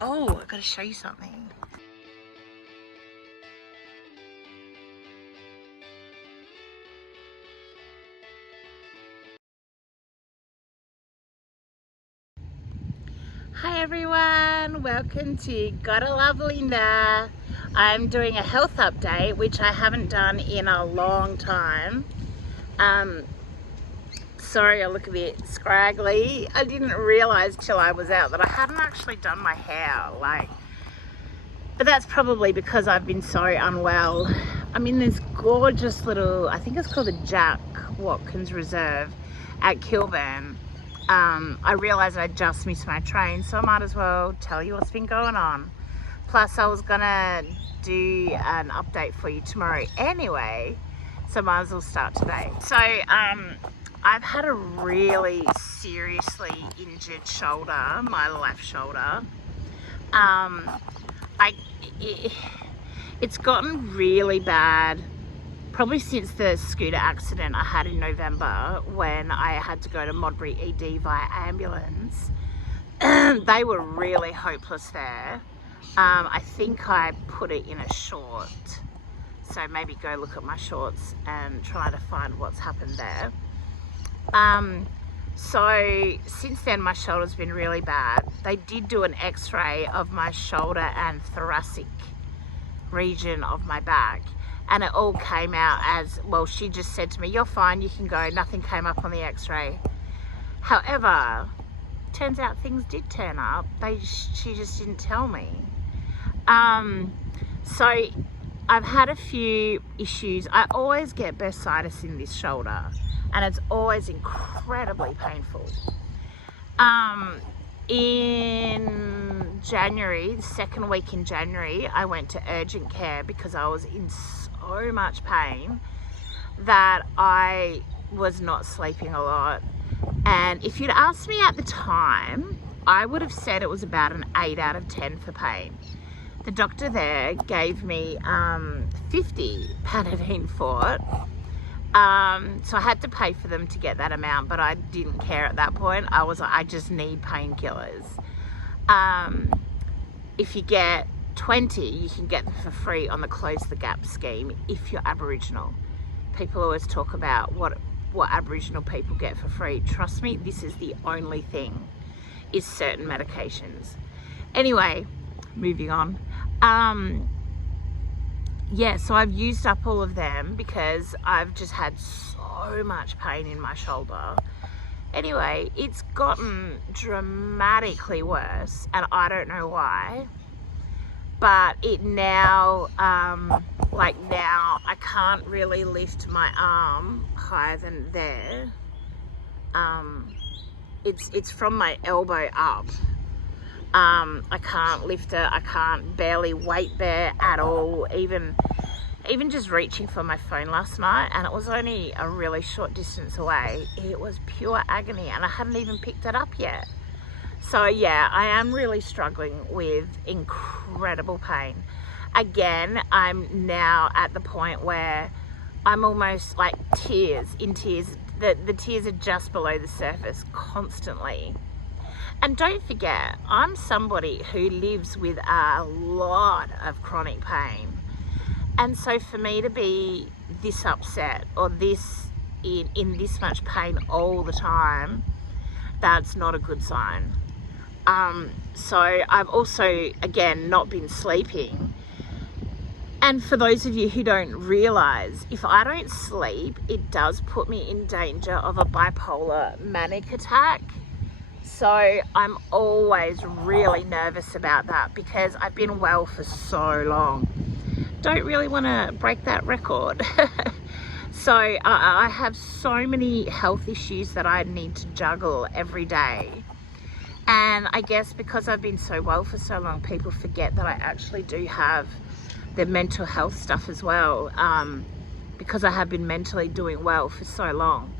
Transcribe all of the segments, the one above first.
Oh, I gotta show you something. Hi everyone, welcome to Gotta Love Linda. I'm doing a health update, which I haven't done in a long time. Sorry, I look a bit scraggly. I didn't realize till I was out that I hadn't actually done my hair, but that's probably because I've been so unwell. I'm in this gorgeous little, I think it's called the Jack Watkins Reserve at Kilburn. I realized I just missed my train, so I might as well tell you what's been going on. Plus I was gonna do an update for you tomorrow anyway, so might as well start today. So I've had a really seriously injured shoulder, my left shoulder. It's gotten really bad probably since the scooter accident I had in November when I had to go to Modbury ED via ambulance. They were really hopeless there. I think I put it in a short, so maybe go look at my shorts and try to find what's happened there. So since then my shoulder's been really bad. They did do an x-ray of my shoulder and thoracic region of my back, and it all came out as, well, she just said to me, you're fine, you can go. Nothing came up on the x-ray. However, turns out things did turn up. She just didn't tell me. So I've had a few issues. I always get bursitis in this shoulder and it's always incredibly painful. In January, the second week in January, I went to urgent care because I was in so much pain that I was not sleeping a lot. And if you'd asked me at the time, I would have said it was about an 8 out of 10 for pain. The doctor there gave me 50 Panadeine Forte. So I had to pay for them to get that amount, but I didn't care at that point. I was like, I just need painkillers. If you get 20, you can get them for free on the Close the Gap scheme if you're Aboriginal. People always talk about what Aboriginal people get for free. Trust me, this is the only thing, is certain medications. Anyway, moving on. Yeah, so I've used up all of them because I've just had so much pain in my shoulder. Anyway, it's gotten dramatically worse and I don't know why, but it now, like now I can't really lift my arm higher than there. It's from my elbow up. I can't lift it, I can't barely weight bear at all, even just reaching for my phone last night, and it was only a really short distance away. It was pure agony and I hadn't even picked it up yet. So yeah, I am really struggling with incredible pain. Again, I'm now at the point where I'm almost like in tears. The tears are just below the surface constantly. And don't forget, I'm somebody who lives with a lot of chronic pain. And so for me to be this upset or this in this much pain all the time, that's not a good sign. So I've also, again, not been sleeping. And for those of you who don't realize, if I don't sleep, it does put me in danger of a bipolar manic attack. So I'm always really nervous about that because I've been well for so long. Don't really want to break that record. So I have so many health issues that I need to juggle every day. And I guess because I've been so well for so long, people forget that I actually do have the mental health stuff as well, because I have been mentally doing well for so long.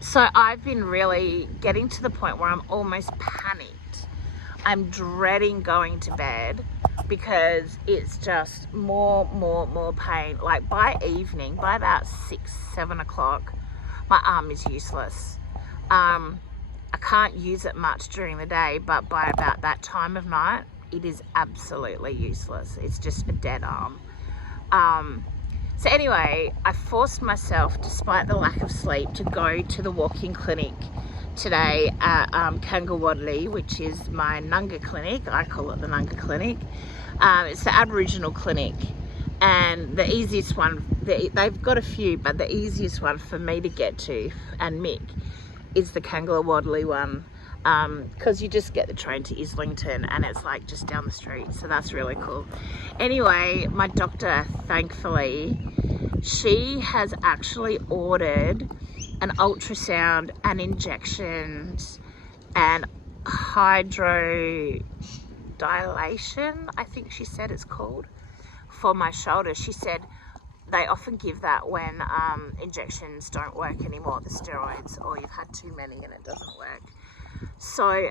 So I've been really getting to the point where I'm almost panicked. I'm dreading going to bed because it's just more pain. Like by evening, by about 6, 7 o'clock, my arm is useless. I can't use it much during the day, but by about that time of night, it is absolutely useless. It's just a dead arm. So anyway, I forced myself, despite the lack of sleep, to go to the walk-in clinic today at Kangawadli, which is my Nunga clinic. I call it the Nunga clinic. It's the Aboriginal clinic, and the easiest one, they've got a few, but the easiest one for me to get to, and Mick, is the Kangawadli one, because you just get the train to Islington and it's like just down the street, so that's really cool. Anyway, my doctor, thankfully, she has actually ordered an ultrasound and injections and hydrodilation, I think she said it's called, for my shoulder. She said they often give that when injections don't work anymore, the steroids, or you've had too many and it doesn't work. So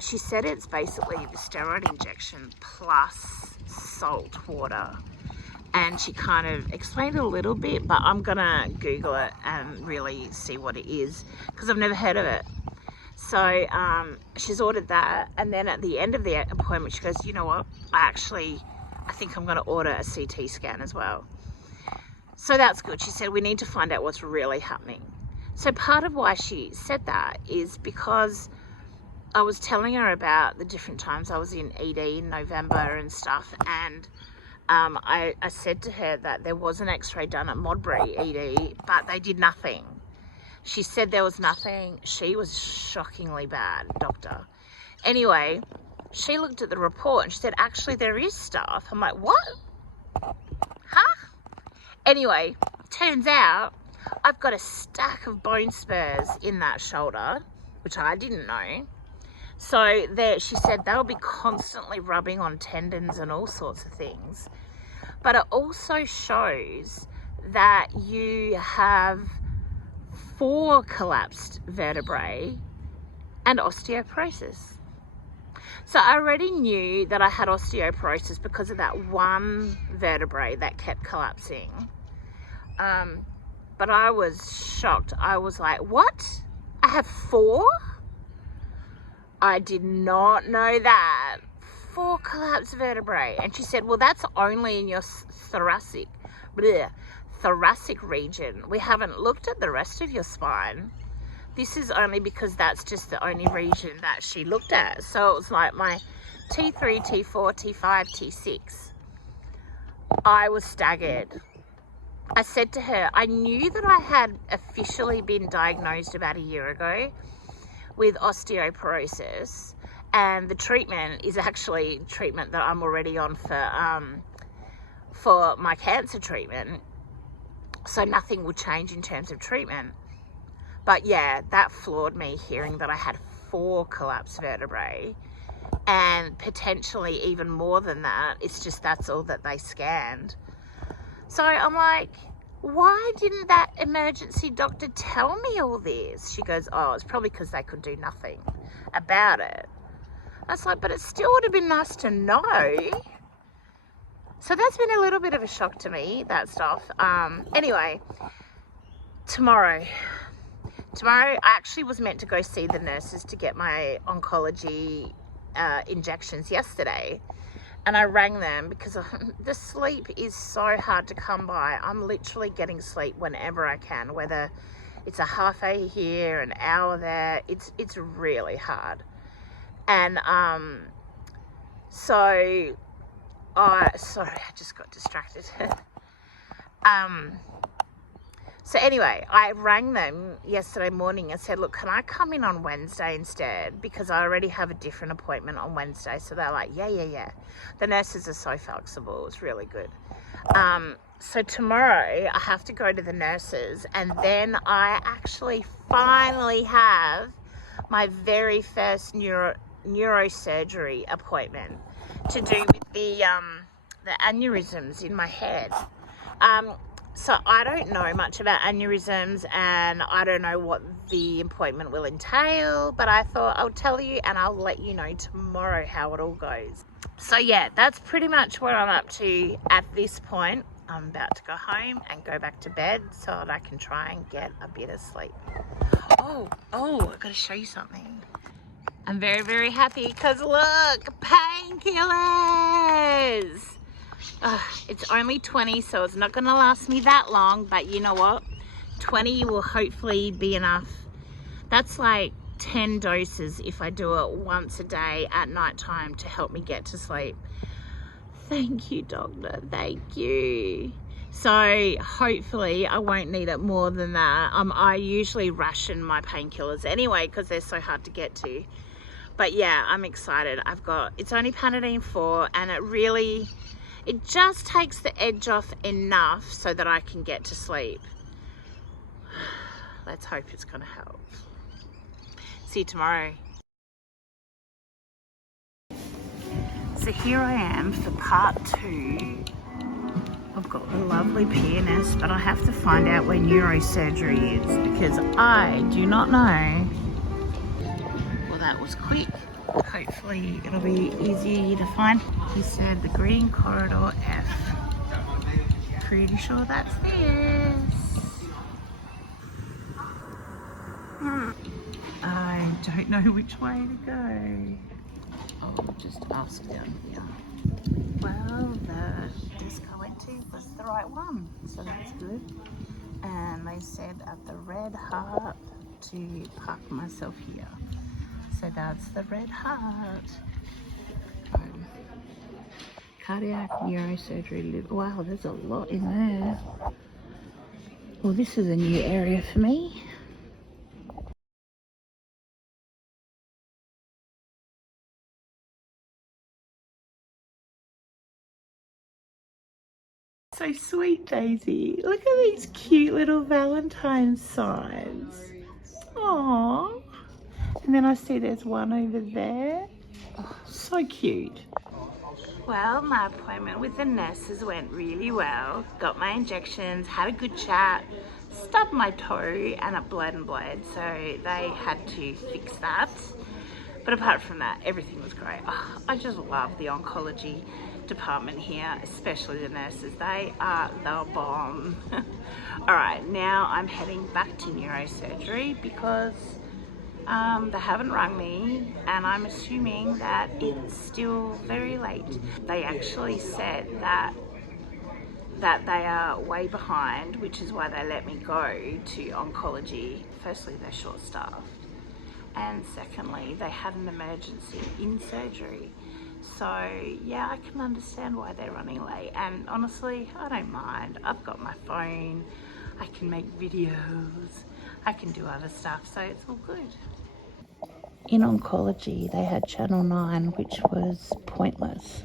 she said it's basically the steroid injection plus salt water. And she kind of explained a little bit, but I'm gonna Google it and really see what it is, because I've never heard of it. So she's ordered that, and then at the end of the appointment she goes, you know what, I think I'm gonna order a CT scan as well. So that's good. She said we need to find out what's really happening. So part of why she said that is because I was telling her about the different times I was in ED in November and stuff, and I said to her that there was an x-ray done at Modbury ED, but they did nothing. She said there was nothing. She was shockingly bad, doctor. Anyway, she looked at the report and she said, actually there is stuff. I'm like, what? Huh? Anyway, turns out I've got a stack of bone spurs in that shoulder, which I didn't know. So there, she said they'll be constantly rubbing on tendons and all sorts of things. But it also shows that you have 4 collapsed vertebrae and osteoporosis. So I already knew that I had osteoporosis because of that one vertebrae that kept collapsing. But I was shocked. I was like, what? I have 4? I did not know that. 4 collapsed vertebrae. And she said, well, that's only in your thoracic region. We haven't looked at the rest of your spine. This is only because that's just the only region that she looked at. So it was like my T3, T4, T5, T6. I was staggered. I said to her, I knew that I had officially been diagnosed about a year ago with osteoporosis, and the treatment is actually treatment that I'm already on for my cancer treatment, so nothing will change in terms of treatment. But yeah, that floored me, hearing that I had 4 collapsed vertebrae, and potentially even more than that. It's just that's all that they scanned. So I'm like, why didn't that emergency doctor tell me all this? She goes, oh, it's probably because they could do nothing about it. I was like, but it still would have been nice to know. So that's been a little bit of a shock to me, that stuff. Anyway, tomorrow I actually was meant to go see the nurses to get my oncology injections yesterday. And I rang them because the sleep is so hard to come by. I'm literally getting sleep whenever I can, whether it's a half hour here, an hour there. It's really hard. And sorry, I just got distracted. So anyway, I rang them yesterday morning and said, look, can I come in on Wednesday instead? Because I already have a different appointment on Wednesday. So they're like, yeah. The nurses are so flexible. It's really good. So tomorrow I have to go to the nurses, and then I actually finally have my very first neurosurgery appointment to do with the aneurysms in my head. So I don't know much about aneurysms, and I don't know what the appointment will entail, but I thought I'll tell you and I'll let you know tomorrow how it all goes. So yeah, that's pretty much where I'm up to at this point. I'm about to go home and go back to bed so that I can try and get a bit of sleep. Oh, I've got to show you something. I'm very, very happy because look, painkillers. It's only 20, so it's not going to last me that long, but you know what? 20 will hopefully be enough. That's like 10 doses if I do it once a day at night time to help me get to sleep. Thank you, doctor. Thank you. So hopefully I won't need it more than that. I usually ration my painkillers anyway because they're so hard to get to. But yeah, I'm excited. It's only Panadeine 4 and it just takes the edge off enough so that I can get to sleep. Let's hope it's gonna help. See you tomorrow. So here I am for part 2. I've got the lovely PNS, but I have to find out where neurosurgery is because I do not know. Well, that was quick. Hopefully it'll be easy to find. He said the green corridor F. Pretty sure that's this. I don't know which way to go. I'll just ask down here. Well, the disc I went to was the right one, so that's good. And they said at the Red Heart to park myself here. So that's the Red Heart. Cardiac neurosurgery. Wow, there's a lot in there. Well, this is a new area for me. So sweet, Daisy. Look at these cute little Valentine's signs. Aww. And then I see there's one over there. Oh, so cute. Well, my appointment with the nurses went really well. Got my injections, had a good chat, stubbed my toe and it bled and bled, so they had to fix that. But apart from that, everything was great. Oh, I just love the oncology department here, especially the nurses. They are the bomb. All right, now I'm heading back to neurosurgery because they haven't rung me and I'm assuming that it's still very late. They actually said that they are way behind, which is why they let me go to oncology. Firstly, they're short-staffed, and secondly, they had an emergency in surgery. So yeah, I can understand why they're running late, and honestly, I don't mind. I've got my phone, I can make videos, I can do other stuff, so it's all good. In oncology, they had Channel 9, which was pointless.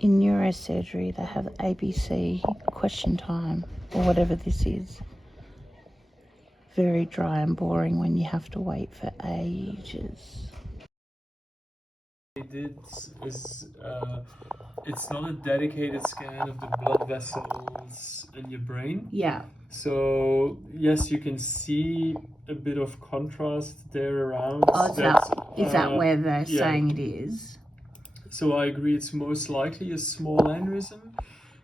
In neurosurgery, they have ABC, question time, or whatever this is. Very dry and boring when you have to wait for ages. They did is it's not a dedicated scan of the blood vessels in your brain. Yeah. So yes, you can see a bit of contrast there around. Oh, is that where they're saying it is? So I agree, it's most likely a small aneurysm,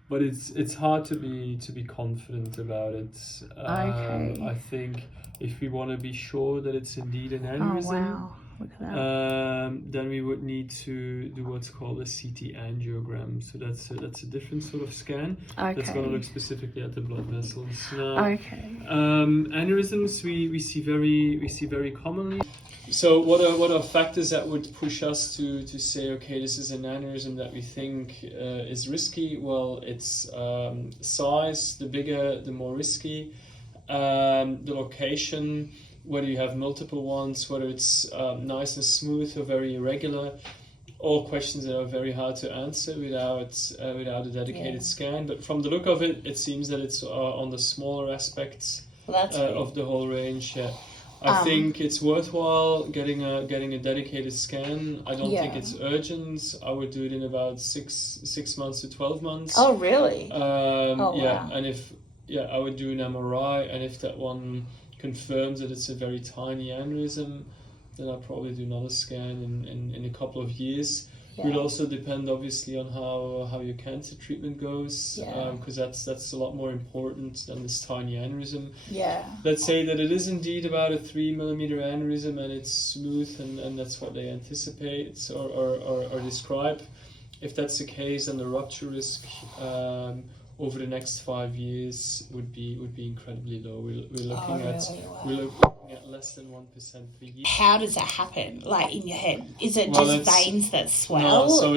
but it's hard to be confident about it. Okay. I think if we want to be sure that it's indeed an aneurysm, oh wow, look at that. then we would need to do what's called a CT angiogram. So that's a different sort of scan. Okay. That's going to look specifically at the blood vessels. Now, Okay. aneurysms we see very commonly. So what are factors that would push us to say, okay, this is an aneurysm that we think is risky? Well, it's size. The bigger, the more risky. The location, whether you have multiple ones, whether it's nice and smooth or very irregular, all questions that are very hard to answer without a dedicated scan. But from the look of it, it seems that it's on the smaller aspects of the whole range. Yeah. I think it's worthwhile getting a dedicated scan. I don't think it's urgent. I would do it in about 6 months to 12 months. Oh, really? Wow. And I would do an MRI, and if that one confirms that it's a very tiny aneurysm, then I'll probably do another scan in a couple of years. Will also depend obviously on how your cancer treatment goes, because that's a lot more important than this tiny aneurysm. Yeah. Let's say that it is indeed about a 3 millimeter aneurysm and it's smooth, and that's what they anticipate or describe. If that's the case, then the rupture risk over the next 5 years would be incredibly low. We're looking at less than 1% per year. How does that happen? Like in your head, is it just veins that swell? No, so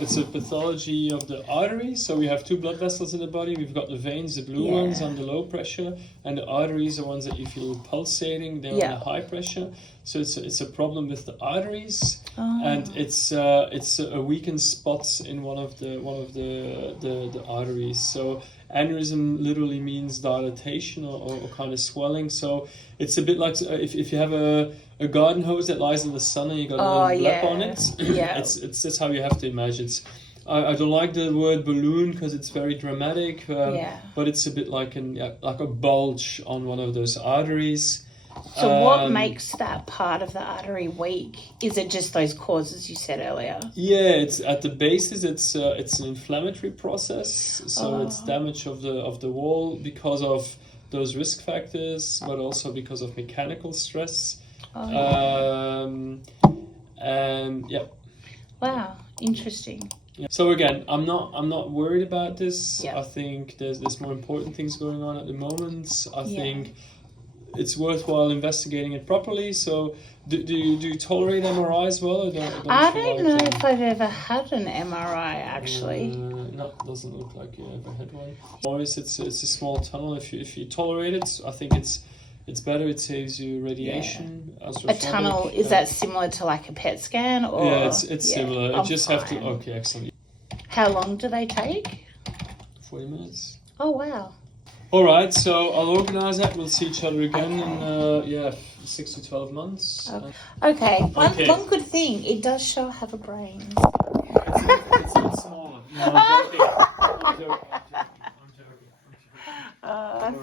it's a pathology of the arteries. So we have 2 blood vessels in the body. We've got the veins, the blue ones on the low pressure, and the arteries are ones that you feel pulsating. They're on the high pressure. So it's a problem with the arteries, and it's a weakened spot in one of the arteries. So aneurysm literally means dilatation or kind of swelling. So it's a bit like if you have a garden hose that lies in the sun and you got a little blip on it. It's just how you have to imagine it. I don't like the word balloon because it's very dramatic, but it's a bit like a bulge on one of those arteries. So what makes that part of the artery weak? Is it just those causes you said earlier? Yeah, it's at the basis. It's an inflammatory process. So it's damage of the wall because of those risk factors, but also because of mechanical stress. Wow, interesting. Yeah. So again, I'm not worried about this. Yeah. I think there's more important things going on at the moment. I think it's worthwhile investigating it properly. So do you tolerate MRI as well? Or I don't know if I've ever had an MRI actually. No, it doesn't look like you ever had one. Always, it's a small tunnel. If you tolerate it, I think it's better. It saves you radiation. A tunnel, is that similar to like a PET scan? Or? Yeah, it's similar. You just have to. Okay, excellent. How long do they take? 40 minutes. Oh wow. All right, so I'll organise that. We'll see each other again in 6 to 12 months. Okay. One good thing, it does show I have a brain. It's not smaller. No, I'm joking.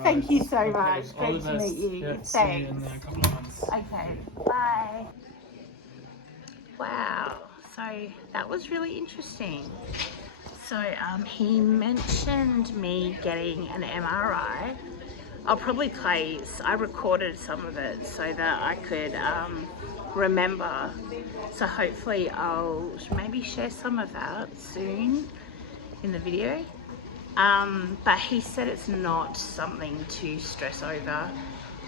Thank you so much. All Great to meet you. Yeah, Thanks. see you in a couple of months. Okay. Bye. Wow. So that was really interesting. So he mentioned me getting an MRI. I'll probably play, I recorded some of it so that I could remember. So hopefully I'll maybe share some of that soon in the video. But he said it's not something to stress over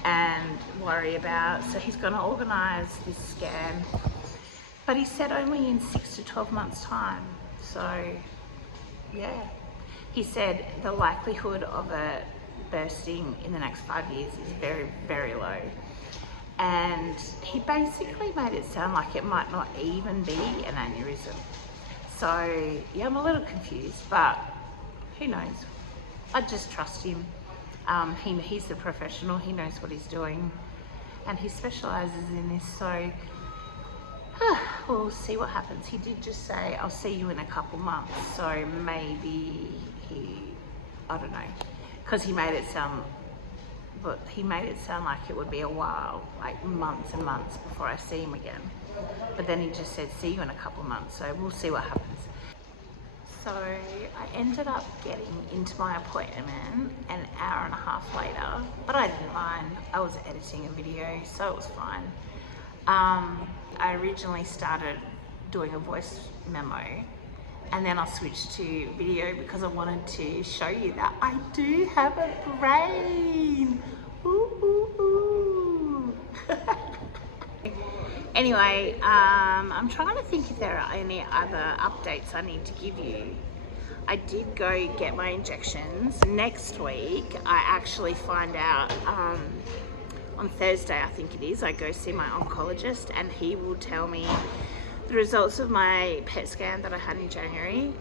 and worry about. So he's going to organise this scan. But he said only in 6 to 12 months time. So yeah, he said the likelihood of it bursting in the next 5 years is very, very low. And he basically made it sound like it might not even be an aneurysm. So yeah, I'm a little confused, but who knows? I just trust him. He's the professional, he knows what he's doing, and he specialises in this, so we'll see what happens. He did just say, I'll see you in a couple months, so maybe I don't know, because he made it sound like it would be a while, like months and months before I see him again. But then he just said, see you in a couple months, so we'll see what happens. So I ended up getting into my appointment an hour and a half later, but I didn't mind. I was editing a video, so it was fine. I originally started doing a voice memo, and then I switched to video because I wanted to show you that I do have a brain. Ooh, ooh, ooh. Anyway, I'm trying to think if there are any other updates I need to give you. I did go get my injections. Next week, I actually find out, on Thursday, I think it is, I go see my oncologist and he will tell me the results of my PET scan that I had in January.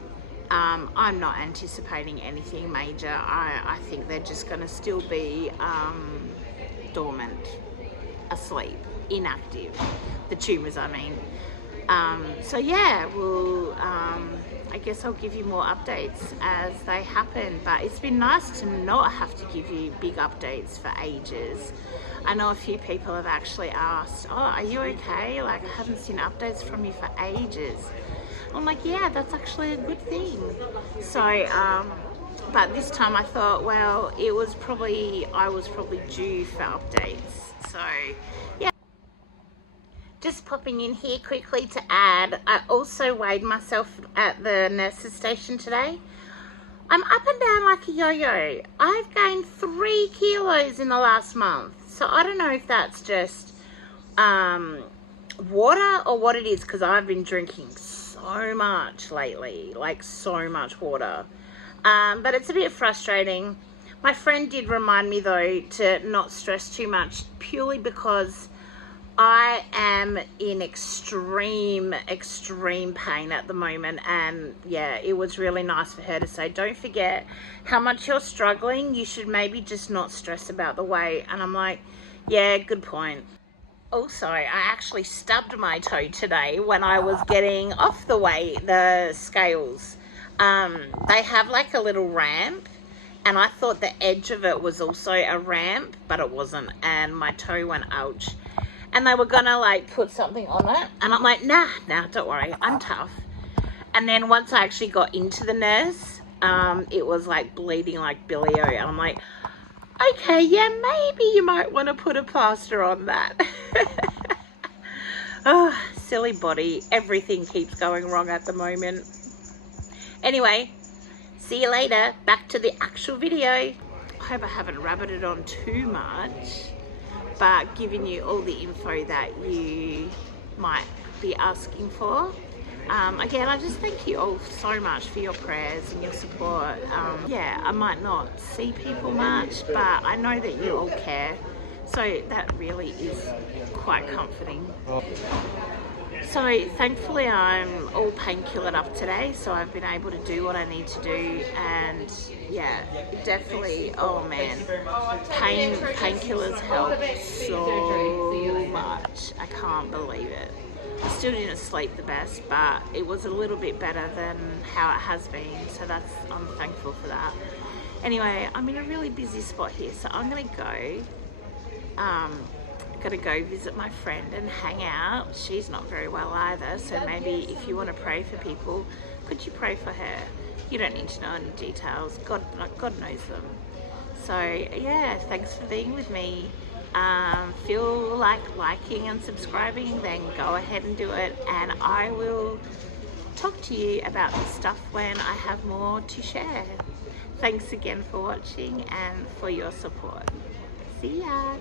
I'm not anticipating anything major. I think they're just going to still be dormant, asleep, inactive, the tumours I mean. So yeah, we'll, I guess I'll give you more updates as they happen, but it's been nice to not have to give you big updates for ages. I know a few people have actually asked, oh, are you okay? Like, I haven't seen updates from you for ages. I'm like, yeah, that's actually a good thing. So, but this time I thought, well, I was probably due for updates. So, yeah. Just popping in here quickly to add, I also weighed myself at the nurse's station today. I'm up and down like a yo-yo. I've gained 3 kilos in the last month. So I don't know if that's just water or what it is, because I've been drinking so much lately, like so much water. But it's a bit frustrating. My friend did remind me though to not stress too much, purely because I am in extreme pain at the moment, and yeah, it was really nice for her to say, don't forget how much you're struggling, you should maybe just not stress about the weight. And I'm like, yeah, good point. Also, I actually stubbed my toe today when I was getting off the scales. They have like a little ramp, and I thought the edge of it was also a ramp, but it wasn't, and my toe went ouch. And they were gonna like put something on it, and I'm like, nah, don't worry, I'm tough. And then once I actually got into the nurse, it was like bleeding like Billy O, and I'm like, okay, yeah, maybe you might want to put a plaster on that. Oh, silly body, everything keeps going wrong at the moment. Anyway, see you later, back to the actual video. I hope I haven't rabbited on too much, but giving you all the info that you might be asking for. Again, I just thank you all so much for your prayers and your support. Yeah, I might not see people much, but I know that you all care. So that really is quite comforting. So thankfully I'm all painkillered up today, so I've been able to do what I need to do, and yeah, definitely, oh man, painkillers help so much. I can't believe it. I still didn't sleep the best, but it was a little bit better than how it has been, so I'm thankful for that. Anyway, I'm in a really busy spot here, so I'm gonna go visit my friend and hang out. She's not very well either, so maybe if you want to pray for people, could you pray for her? You don't need to know any details. God knows them. So yeah, thanks for being with me. Feel like liking and subscribing, then go ahead and do it, and I will talk to you about this stuff when I have more to share. Thanks again for watching and for your support. See ya.